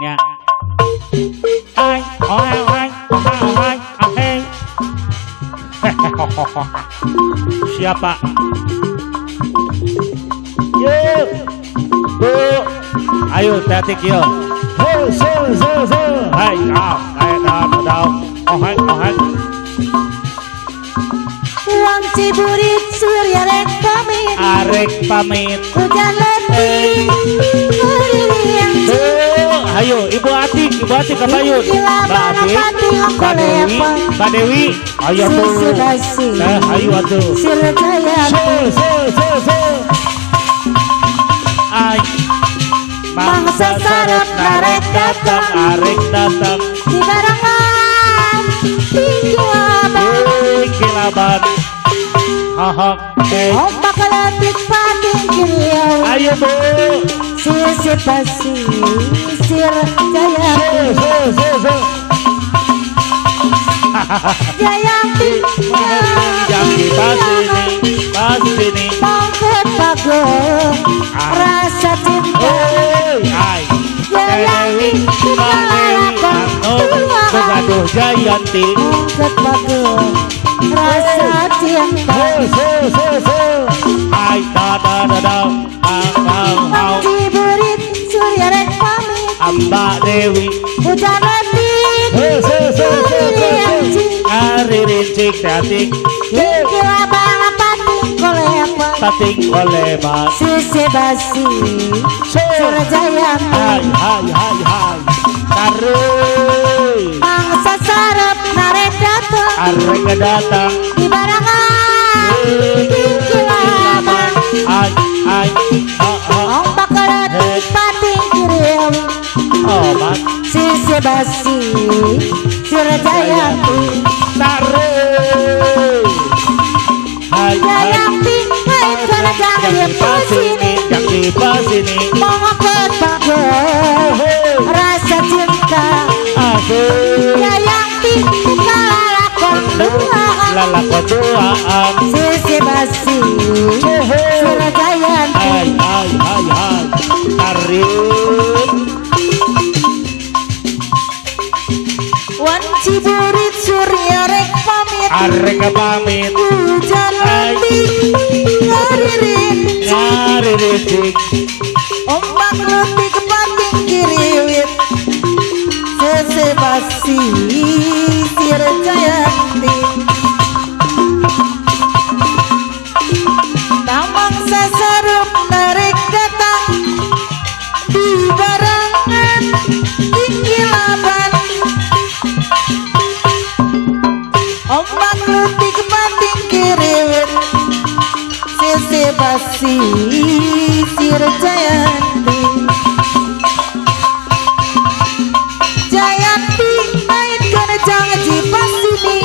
nya. Ai, oi, ai. Siapa? Yuk, bu, ayo tetik yuk. Hai, dah. Oh hai. Uang Ciburit Surya rek pamit. Arek pamit. Hujan letih. Ayo, Ibu Ati kabayun. Mbak Dewi, ayo tuh. Ayo atuh. Ay, mangsa sarap arek datang. Di barangan tinggi Kilaban. Hohok. ombak letik pating kiriau. Ayo bu. Sisi pasisir Jayanti Jangan pas ini. Mongket bagong rasa cinta. Ay, Jayanti Gaduh Jayanti. Mongket bagong rasa cinta. Ay, da. Mau. Ciburit Surya rek pamit. Mbak Dewi. Hujan letik Ari rincik datik. Kira bala Pating kolebat. Sisi basi Surjayanti. Hai. Taruh. Mangsa sarap narek datang. Arek datang. Di barangan Kilaban Ay. ombak letik pating kiriam. Obat. Sisi basi Surjayanti. Taruh. Hai. Jayanti hai kana jangan pasini. Pas ini. Mongket bagong rasa cinta. Jayanti lalakon duaan. Lalakon duaan. Sisi basi Surjayanti. Hai. Taruh. Wan Ciburit Surya rek pamit. Arek pamit. Hujan letik Nyari rincik. ombak letik pating kiriwit. Sisi basi Surjayanti. Tamang sasarup narik datang. Di barangan tinggi laban. Ombak letik pating kiriwit. Sisi basi Surjayanti. Jayanti naik kana jangan pasini.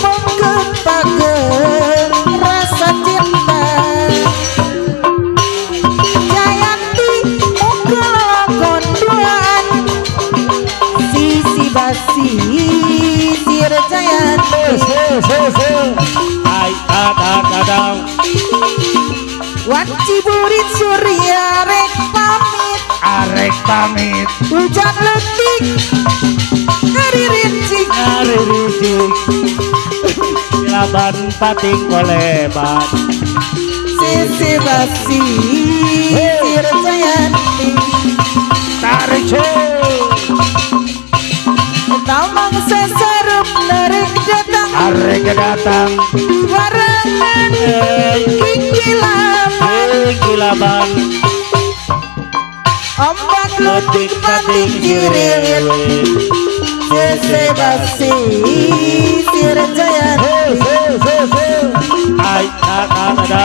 Mongket bagong rasa cinta. Jayanti mongkelakon duaan. Sisi basi Surjayanti. Hai, da. Wan Ciburit Surya rek pamit. Arek pamit. Hujan letik hari rincik. Nyari rincik. Kilaban pating kolebat. Sisi basi Surjayanti. Tarik cuy. Tamang sasarup narik datang. Arek datang. Barangan Kilaban. ombak letik Letik pating pating kiriwit. Sisi basi Surjayanti. Ay, da.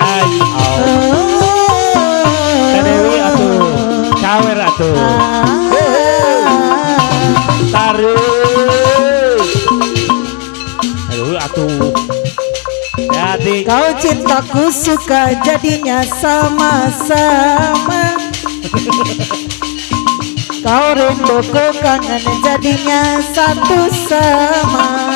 Ay, Dewi atuh. Cawer atuh. Taruh. Aduh atuh. Jadi Kau cintaku suka jadinya sama-sama. Kau rinduku kangen jadinya satu sama.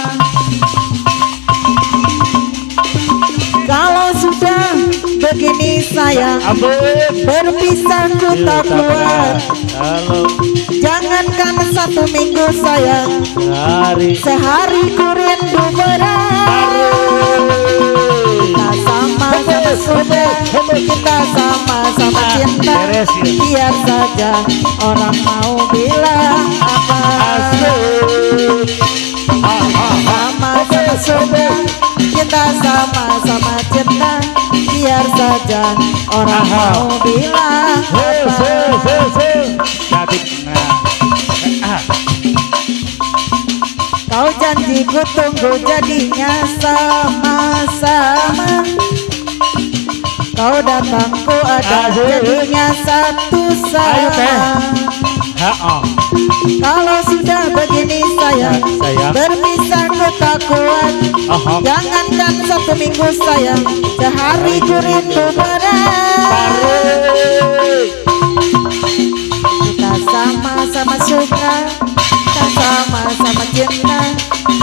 Kalau sudah begini sayang, berpisah ku tak kuat. Jangankan 1 minggu sayang, sehari ku rindu berat. Kita sama-sama sudah, kita sama-sama cinta. Biar saja orang mau bilang apa. Sama-sama sudah, kita sama-sama cinta. Biar saja orang mau bilang apa. Kau janji ku tunggu jadinya sama-sama. Kau datang ku ada jadinya satu sama. Kalau sudah begini sayang, berpisah ku tak kuat. Jangankan 1 minggu sayang, sehari ku rindu berat. Kita sama-sama suka, kita sama-sama cinta.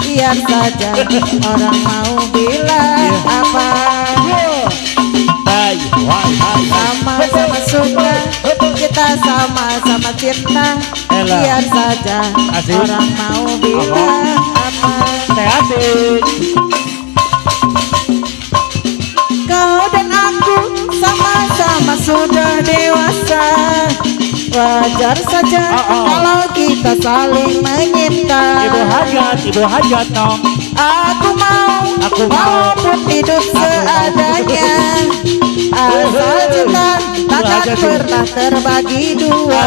Biar saja orang mau bilang apa. Sama-sama suka, kita sama-sama cinta. Biar saja orang mau bilang apa. Kau dan aku sama-sama sudah dewasa. Wajar saja kalau kita saling menyinta. Ibu hajat no. Aku mau walaupun hidup seadanya. Asal cinta takkan pernah terbagi dua.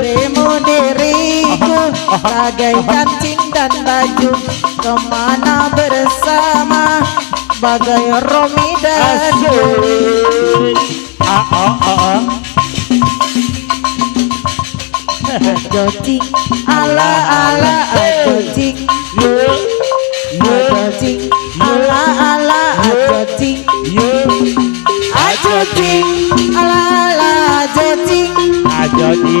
Dirimu diriku bagaikan cinta dan baju. Kemana bersama bagai Romi dan Juli. Jojing ala ala jojing, jojing ala ala jojing, jojing ala ala jojing,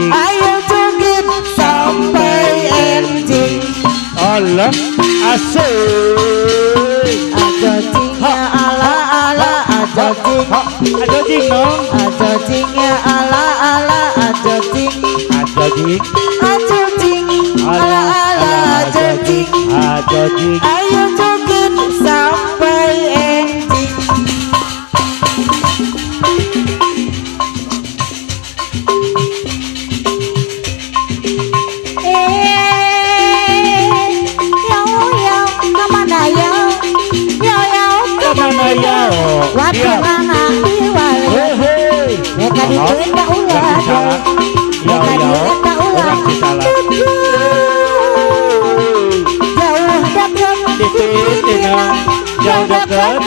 ayo joget sampai ending. Allah asik. Jojingnya ala ala jojing, Jojing dong. jojingnya ala ala jojing. Jojing, Jojing ala ala jojing, jojing. ayo joget sampai ending. Kemana ya? Kemana ya? Waktu mana diwali? Mereka diperintah ulah. Mereka diperintah ulah. Jauh dekat.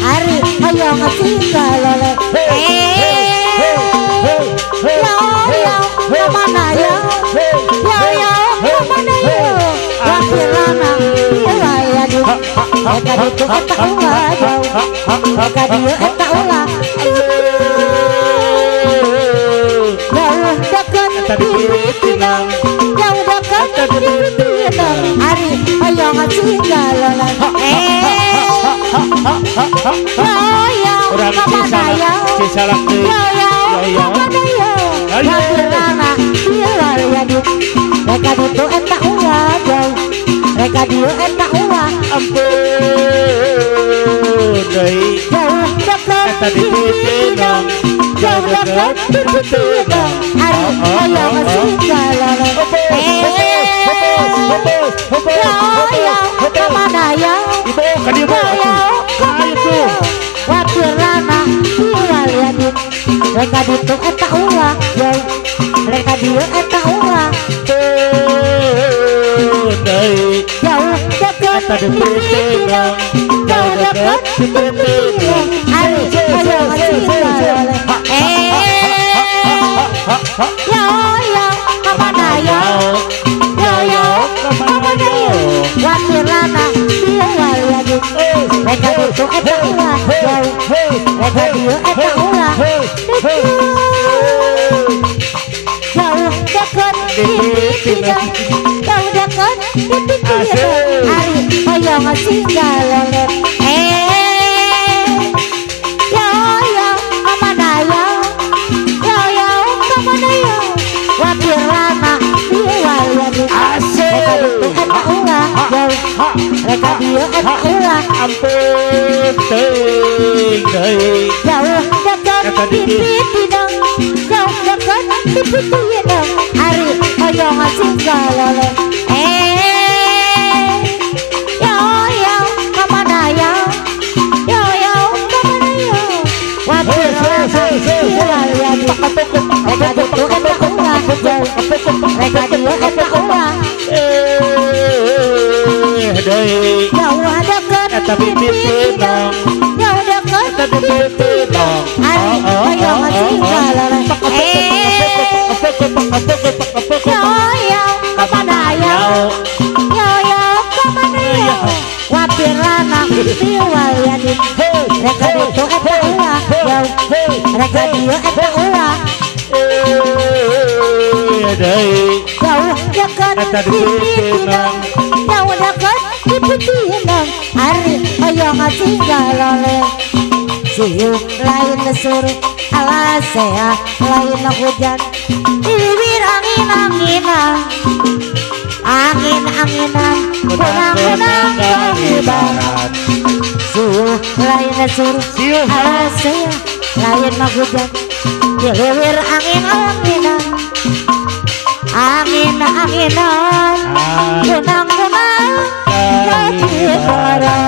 Hari ayo ngasih kalole. Kemana ya? Kemana ya? Waktu mana diwali? Mereka diperintah ulah. Mereka diperintah ulah. Jauh dekat. Jauh dekat. Hari ayo ngasih kalole. Orang Kemana ya? Cisalak tuh. Kemana ya? Waktu mana diwali? Mereka itu etak ulah jauh. Mereka dia etak ulah. Ampun deui. Jauh dekat. Tadi dong. Jauh dekat. Hari ayo masih kalole. Kemana ya? Ibu ka dieu itu. Waktu lana diwali. Mereka itu etak ulah jauh. Mereka dia etak ulah. Jauh dekat. Jauh dekat. Hari ayo masih kalole. Kemana ya? Kemana ya? Waktu lana diwali. Mereka itu etak ulah jauh. Mereka dia etak ulah. pipitinan kau dekat pipitinan ari hoyong singgalolep yo yo kamanaya yo yo kamanaya wapirana diwaliani reka ulah yo reka dia ulah ampun teuing jauh dekat pipitinan jauh dekat pipitinan ari hoyong singgalolep yo yo kamanaya yo yo kamanaya wapirana diwaliani reka dia ulah yo reka dia ulah deui jauh dekat eta pipitinan jauh dekat eta pipitinan ari hoyong singgalolep yo yo kamanaya yo yo kamanaya wapirana diwaliani reka dia ulah yo reka dia ulah deui jauh dekat eta pipitinan jauh dekat pipitinan ari hoyong singgalolep siup lain suruh alasea lain hujan bibir angin-anginan angin-anginan kunang-kunang keibarat siup lain suruh alasea lain hujan bibir angin-anginan angin-anginan kunang-kunang keibarat